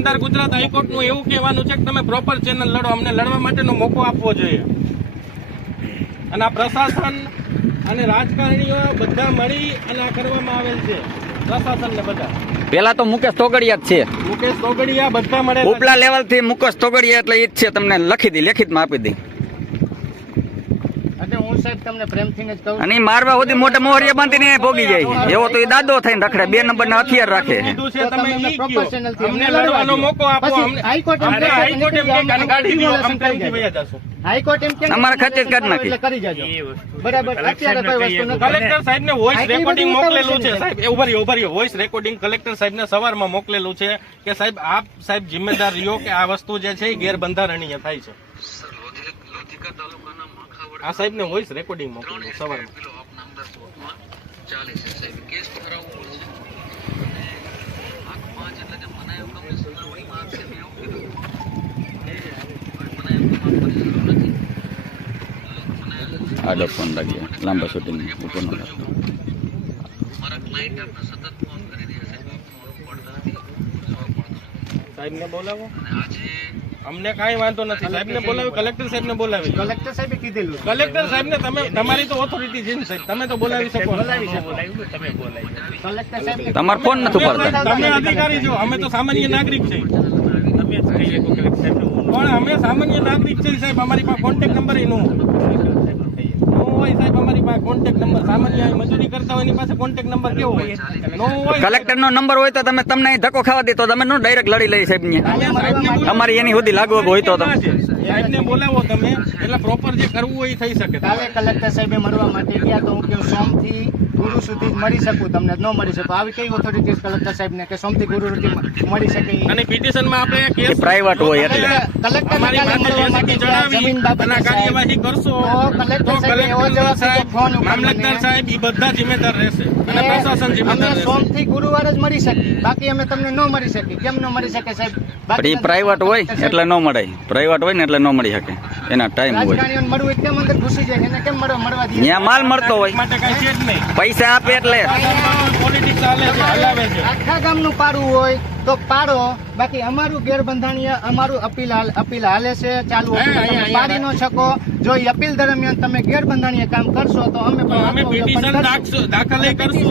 અંદર ગુજરાત હાઈકોર્ટનું એવું કહેવાનું છે કે તમે પ્રોપર ચેનલ લડો, અમને લડવા માટેનો મોકો આપવો જોઈએ. અને આ પ્રશાસન અને રાજકારણીઓ બધા મળી અને આ કરવામાં આવેલ છે. પ્રશાસન ને બધા પેલા તો મુકેશ તોગડિયા જ છે. મુકેશ તોગડિયા બધા મળે ઉપલા લેવલ થી મુકેશ તોગડિયા એટલે ઈ જ છે. તમને લખી દી, લેખિતમાં આપી દી. હું સાહેબ તમને પ્રેમથી જ કહું. અને મારવા સુધી મોટા મોહરિયા બાંધીને ભોગી જાય. એવો તો એ દાદો થઈને રખડે, 2 નંબરના હથિયાર રાખે. અમને લડવાનો મોકો આપો. હાઈકોર્ટ અમારા ખર્ચે જ કરી નાખી. કરી જાજો. બરાબર. અત્યારે કોઈ વસ્તુ નથી. કલેક્ટર સાહેબ ને વોઇસ રેકોર્ડિંગ મોકલેલું છે. સાહેબ ઉભરી વોઇસ રેકોર્ડિંગ કલેક્ટર સાહેબ ને સવારમાં મોકલેલું છે કે સાહેબ આપ સાહેબ જિમ્મેદાર રહ્યો કે આ વસ્તુ જે છે એ ગેરબંધારણીય થાય છે. આ સાહેબ ને વોઇસ રેકોર્ડિંગ મોકલેલું સવારમાં. આડો ફોન લાગ્યો, લાંબા શૂટિંગ ઉપરનો લાગતો. સાહેબ ને બોલાવો, અમને કાંઈ વાંધો નથી. સાહેબ ને બોલાવી, કલેક્ટર સાહેબ ને બોલાવી. કલેક્ટર સાહેબે કીધેલું. કલેક્ટર સાહેબ ને તમે, તમારી તો ઓથોરિટી છે ને સાહેબ, તમે તો બોલાવી શકો. કલેક્ટર સાહેબ તમારો ફોન નથી ઉપાડતા. તમે અધિકારી છો, અમે તો સામાન્ય નાગરિક છે. પણ અમે સામાન્ય નાગરિક છે સાહેબ, અમારી પાસે કોન્ટેક્ટ નંબર નો હોય સાહેબ. અમારી પાસે કોન્ટેક્ટ નંબર સામાન્ય મજૂરી કરતા હોય એની પાસે કોન્ટેક્ટ નંબર કેવો હોય? નો હોય. કલેક્ટર નો નંબર હોય તો તમે તમને અહીં ધક્કો ખાવા દે તો તમે નો ડાયરેક્ટ લડી લઈ સાહેબ ને. અમારી એની સુધી લાગુ હોય તો સાહેબ ને બોલાવો તમે, એટલે પ્રોપર જે કરવું હોય એ થઈ શકે. કાલે કલેક્ટર સાહેબે મળવા માટે ગયા તો હું કે સોમથી ગુરુ સુધી મળી શકું, તમને ન મળી શકું. આવી કઈ ઓથોરિટીઝ કલેક્ટર સાહેબ ને કે સોમથી ગુરુ સુધી મળી શકે? અને પિટિશન માં આપણે કેસ પ્રાઇવેટ હોય એટલે કલેક્ટર જમીન બાબતના કાર્યવાહી કરશો તો કલેક્ટર સાહેબ, મામલતદાર સાહેબ એ બધા જિમ્મેદાર રહેશે અને પ્રશાસન જિમ્મેદાર રહેશે. સોમથી ગુરુવાર જ મળી શકીએ, બાકી અમે તમને ન મળી શકીએ. કેમ ન મળી શકે સાહેબ? એ પ્રાઇવેટ હોય એટલે ન મળે. પ્રાઇવેટ હોય ને એટલે ન મળી શકે, એના ટાઈમ હોય. રાજકારણીઓને મળવું હોય કેમ અંદર ઘૂસી જાય? એને કેમ મળવા દઈએ? ત્યાં માલ મળતો હોય, માટે કઈ છે જ નહીં. પૈસા આપે એટલે પોલિટિક્સ ચાલે છે, હલાવે છે. આખા ગામનું પાડવું હોય તો પાડો, બાકી અમારું ગેરબંધારણીય અમારું અપીલ હાલે છે ચાલુ. પાડી ન શકો. જો એ અપીલ દરમિયાન તમે ગેરબંધારણીય કામ કરશો તો અમે પિટિશન દાખલ કરશું.